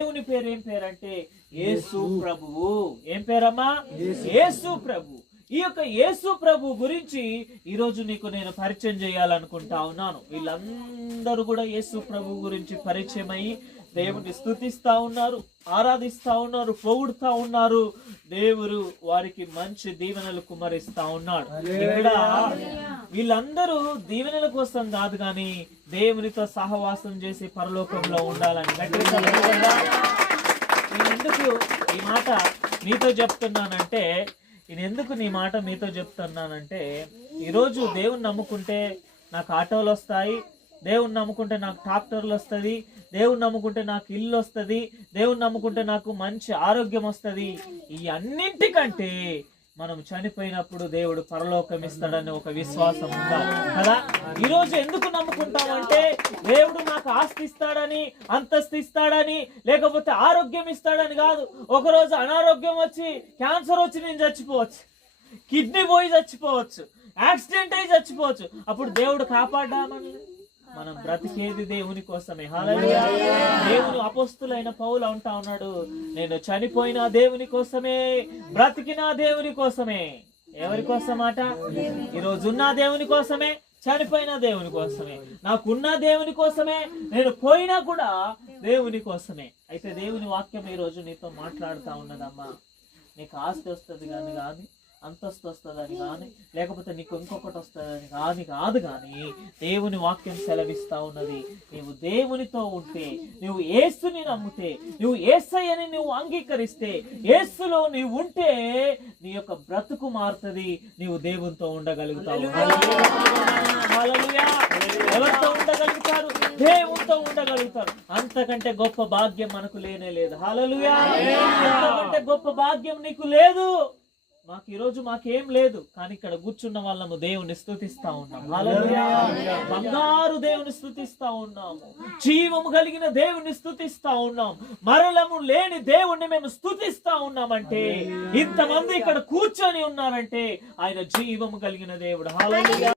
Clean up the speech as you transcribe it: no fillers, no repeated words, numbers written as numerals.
దేవుని పేరు ఏం పేరంటే యేసు ప్రభువు. ఏం పేరమ్మా? యేసు ప్రభు. ఈ యొక్క యేసు ప్రభు గురించి ఈరోజు నీకు నేను పరిచయం చేయాలనుకుంటా ఉన్నాను. వీళ్ళందరూ కూడా యేసు ప్రభు గురించి పరిచయం అయ్యి దేవుని స్తుతిస్తా ఉన్నారు, ఆరాధిస్తా ఉన్నారు, పొగుడుతా ఉన్నారు. దేవుడు వారికి మంచి దీవెనలు కుమ్మరిస్తా ఉన్నాడు. ఇక్కడ వీళ్ళందరూ దీవెనల కోసం కాదు కానీ దేవునితో సహవాసం చేసి పరలోకంలో ఉండాలని. నేను ఎందుకు ఈ మాట మీతో చెప్తున్నానంటే ఈరోజు దేవుని నమ్ముకుంటే నాకు ఆటోలు వస్తాయి, దేవుని నమ్ముకుంటే నాకు ట్రాక్టర్లు వస్తుంది, దేవుని నమ్ముకుంటే నాకు ఇల్లు వస్తుంది, దేవుని నమ్ముకుంటే నాకు మంచి ఆరోగ్యం వస్తుంది. ఈ అన్నింటికంటే మనం చనిపోయినప్పుడు దేవుడు పరలోకం ఇస్తాడని ఒక విశ్వాసం ఉండాలి కదా. ఈరోజు ఎందుకు నమ్ముకుంటామంటే దేవుడు నాకు ఆస్తి ఇస్తాడని, అంతస్తు ఇస్తాడని, లేకపోతే ఆరోగ్యం ఇస్తాడని కాదు. ఒకరోజు అనారోగ్యం వచ్చి, క్యాన్సర్ వచ్చి నేను చచ్చిపోవచ్చు, కిడ్నీ పోయి చచ్చిపోవచ్చు, యాక్సిడెంట్ అయి చచ్చిపోవచ్చు. అప్పుడు దేవుడు కాపాడ్డామని మనం బ్రతికేది దేవుని కోసమే. హల్లెలూయా. దేవుని అపోస్తులైన పౌలు అంటా ఉన్నాడు, నేను చనిపోయిన దేవుని కోసమే, బ్రతికిన దేవుని కోసమే. ఎవరి కోసమాట? ఈరోజు ఉన్న దేవుని కోసమే, చనిపోయిన దేవుని కోసమే, నాకున్న దేవుని కోసమే, నేను పోయినా కూడా దేవుని కోసమే. అయితే దేవుని వాక్యం ఈరోజు నీతో మాట్లాడుతూ ఉన్నదమ్మా. నీకు ఆస్తి వస్తుంది కానీ అంతస్తు వస్తుందని కానీ, లేకపోతే నీకు ఇంకొకటి వస్తుందని కాదు కానీ దేవుని వాక్యం సెలవిస్తా ఉన్నది. నీవు దేవునితో ఉంటే, నువ్వు యేసుని నమ్మితే, నువ్వు యేసయ్యని నువ్వు అంగీకరిస్తే, యేసులో నీవు ఉంటే నీ యొక్క బ్రతుకు మారుతుంది, నీవు దేవునితో ఉండగలుగుతావు. హల్లెలూయా. ఎవరితో ఉండగలుగుతారు? దేవునితో ఉండగలుగుతారు. అంతకంటే గొప్ప భాగ్యం మనకు లేనే లేదు. హల్లెలూయా. అంతకంటే గొప్ప భాగ్యం నీకు లేదు. ఈరోజు మాకేం లేదు, కానీ ఇక్కడ కూర్చున్న వాళ్ళము దేవుని స్తుతిస్తా ఉన్నాం. హల్లెలూయా. బంగారు దేవుని స్తుతిస్తా ఉన్నాము, జీవము కలిగిన దేవుని స్తుతిస్తా ఉన్నాం, మరణము లేని దేవుణ్ణి మేము స్తుతిస్తా ఉన్నామంటే, ఇంతమంది ఇక్కడ కూర్చొని ఉన్నారంటే ఆయన జీవము కలిగిన దేవుడు. హల్లెలూయా.